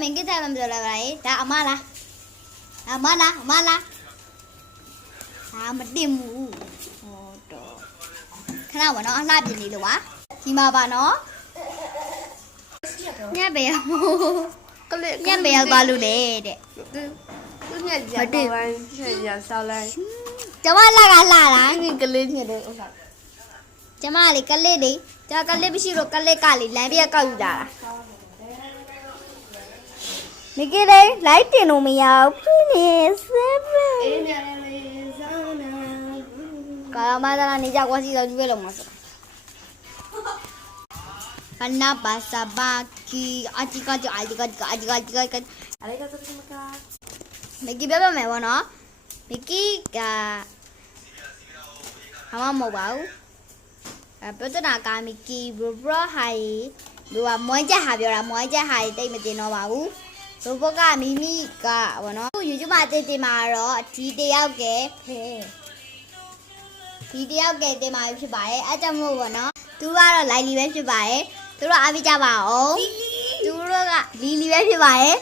မင်းကိစ္စမပြောလိုက်ပါလေဒါအမလားအမလားမတင်ဘူးဟောတော့ခဏပါနော်အလှပြနေလို့ပါဒီမှာပါနော်ညက်ပဲညက်ပဲရောက်သွားလို့လေတဲ့သူညက်ကြပါပိုင်းညက်ကြဆောက်လိုက်ကျမလာကလာလားကလေးညက်တယ်ဥစ္စာကျမလေးကလေးလေးကျကလေးမရှိတော့ကလေးကလေးလမ်းပြကောက်ယူလာတာမိကလေးလိုက်တင်လို့မရဘူးဖြစ်နေ7အေးညက်လေးစောင်းနာကာမသာနေကြကွာစီတော့ကျွေးလို့မဆိုပနာပါစဘာကီအတီကကြအတီကအလေးကသတိမကမိကပြောပြမယ်ဗောနော်မိကကဟာမမဟုတ်ပါဘူးပြောတနာကာမိကီဘဘရဟိုင်လူကမွိုင်းချက်ဟာပြောတာမွိုင်းချက်ဟာတိတ်မတင်တော့ပါဘူးဘဘကမိမိကဗောနော် YouTube မှာတင်မှာတော့ဒီတယောက်ကဒီတယောက်ကတင်မှာဖြစ်ပါတယ်အဲကြောင့်မို့ဗောနော်သူကတော့လိုက်လီပဲဖြစ်ပါတယ်သူတို့အားပေးကြပါအောင်သူတို့ကလီပဲဖြစ်ပါတယ်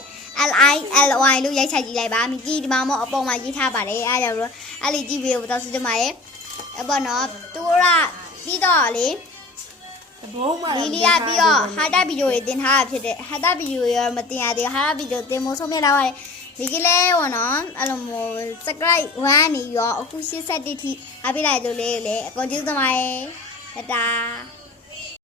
LILY လို့ရိုက်ချကြည့်လိုက်ပါမိကြီးဒီမှာမို့အပေါ်မှာရေးထားပါတယ်အဲကြောင့်အဲ့လီကြည့်ပြီးတော့ဆိုကြမှာရဲ့အပေါ်နော်သူတို့ကပြီးတော့လေဘုံမှာလီယာပြီးတော့ဟာတာဗီဒီယိုတွေတင်ထားတာဖြစ်တဲ့ဟာတာဗီဒီယိုရောမတင်ရသေးဟာတာဗီဒီယိုတင်မို့ဆုံးမြတ်လာပါတယ်ဒီကလေးပေါ့နော်အဲ့လိုမျိုး subscribe 1နေရောအခု81ထိအားပေးလိုက်လို့လေအကုန်ကျေးဇူးတင်ပါတယ်တတာ